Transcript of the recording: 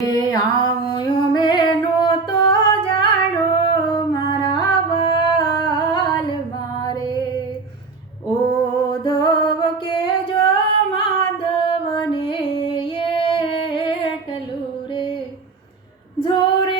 આવ્યો મેનો તો જાણો મારા બાલ મારે ઓધવ કે જો માધવને એટલું રે જોરે